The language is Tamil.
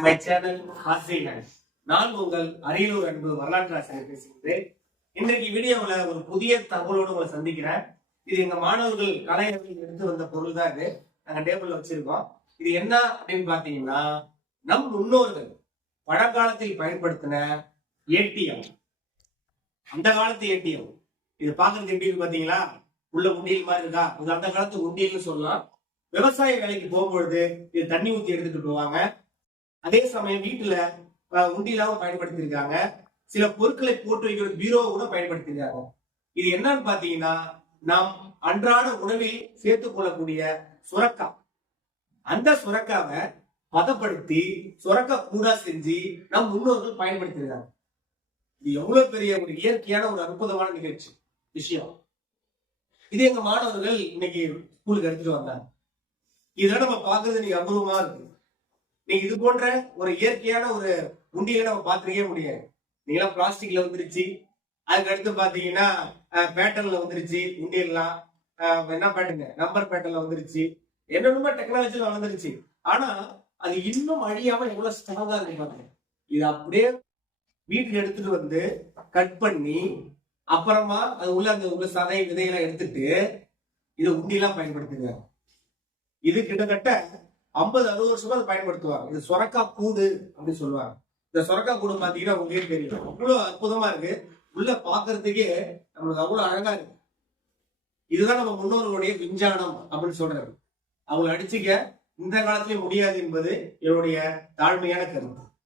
மை சேனல் ஆசிரியர் நான் உங்கள் அரியலூர் அன்பு வரலாற்று ஆசிரியர் பேசுகிறேன் இன்றைக்கு வீடியோவில் ஒரு புதிய தகவலோடு உங்களை சந்திக்கிறேன். இது எங்க மாணவர்கள் கலைஞர்கள் எடுத்து வந்த பொருள் தான் இது. நாங்க டேபிள்ல வச்சிருக்கோம். இது என்ன அப்படின்னு பாத்தீங்கன்னா நம் முன்னோர்கள் பழங்காலத்தில் பயன்படுத்தின ஏடிஎம். அந்த காலத்து ஏடிஎம். இது பாக்குறதுக்கு எப்படி இருக்கு பாத்தீங்களா? உள்ள உண்டியல் மாதிரி இருக்கா? இது அந்த காலத்து உண்டியல்னு சொல்லலாம். விவசாய வேலைக்கு போகும்பொழுது இது தண்ணி ஊத்தி எடுத்துட்டு போவாங்க. அதே சமயம் வீட்டுல அஹ், உண்டியலாவும் பயன்படுத்தியிருக்காங்க. சில பொருட்களை போட்டு வைக்கிற பீரோ கூட பயன்படுத்தியிருக்காங்க. இது என்னன்னு பாத்தீங்கன்னா நாம் அன்றாட உணவில் சேர்த்துக் கொள்ளக்கூடிய சுரக்கா. அந்த சுரக்காவை பதப்படுத்தி சுரக்கா கூடா செஞ்சு நம் முன்னோர்கள் பயன்படுத்தியிருக்காங்க. இது எவ்வளவு பெரிய ஒரு இயற்கையான ஒரு அற்புதமான நிகழ்ச்சி விஷயம். இது எங்க மாணவர்கள் இன்னைக்கு ஸ்கூலுக்கு எடுத்துட்டு வந்தாங்க. இதெல்லாம் நம்ம பாக்குறது இன்னைக்கு அபூர்வமா இருக்கு. நீங்க இது போன்ற ஒரு இயற்கையான ஒரு உண்டியலை நம்ம பார்த்திருக்கவே முடியாது. நீங்களாம் பிளாஸ்டிக்ல வந்துருச்சு. அதுக்கு அடுத்து பாத்தீங்கன்னா பேட்டர்ல வந்துருச்சு உண்டியல்லாம். என்ன பேட்டர்ன் நம்பர் பேட்டர்ல வந்துருச்சு. என்னென்னமோ டெக்னாலஜில வளர்ந்துருச்சு. ஆனா அது இன்னும் அழியாம எவ்வளவு ஸ்ட்ராங்கா இருக்கு பாருங்க. இது அப்படியே வீட்டுக்கு எடுத்துட்டு வந்து கட் பண்ணி அப்புறமா அது உள்ள அந்த உள்ள சதை விதையெல்லாம் எடுத்துட்டு இதை உண்டியெல்லாம் பயன்படுத்துங்க. இது கிட்டத்தட்ட ஐம்பது அறுபது வருஷமா அதை பயன்படுத்துவாங்க. இது சொரக்கா கூடு அப்படின்னு சொல்லுவாங்க. இந்த சொரக்கா கூடு பாத்தீங்கன்னா உங்களுக்கு தெரியும். அவ்வளவு அற்புதமா இருக்கு. உள்ள பாக்குறதுக்கே நம்மளுக்கு அவ்வளவு அழகா இருக்கு. இதுதான் நம்ம முன்னோர்களுடைய விஞ்ஞானம் அப்படின்னு சொல்றது. அவங்களை அடிச்சுக்க இந்த காலத்திலே முடியாது என்பது என்னுடைய தாழ்மையான கருத்து.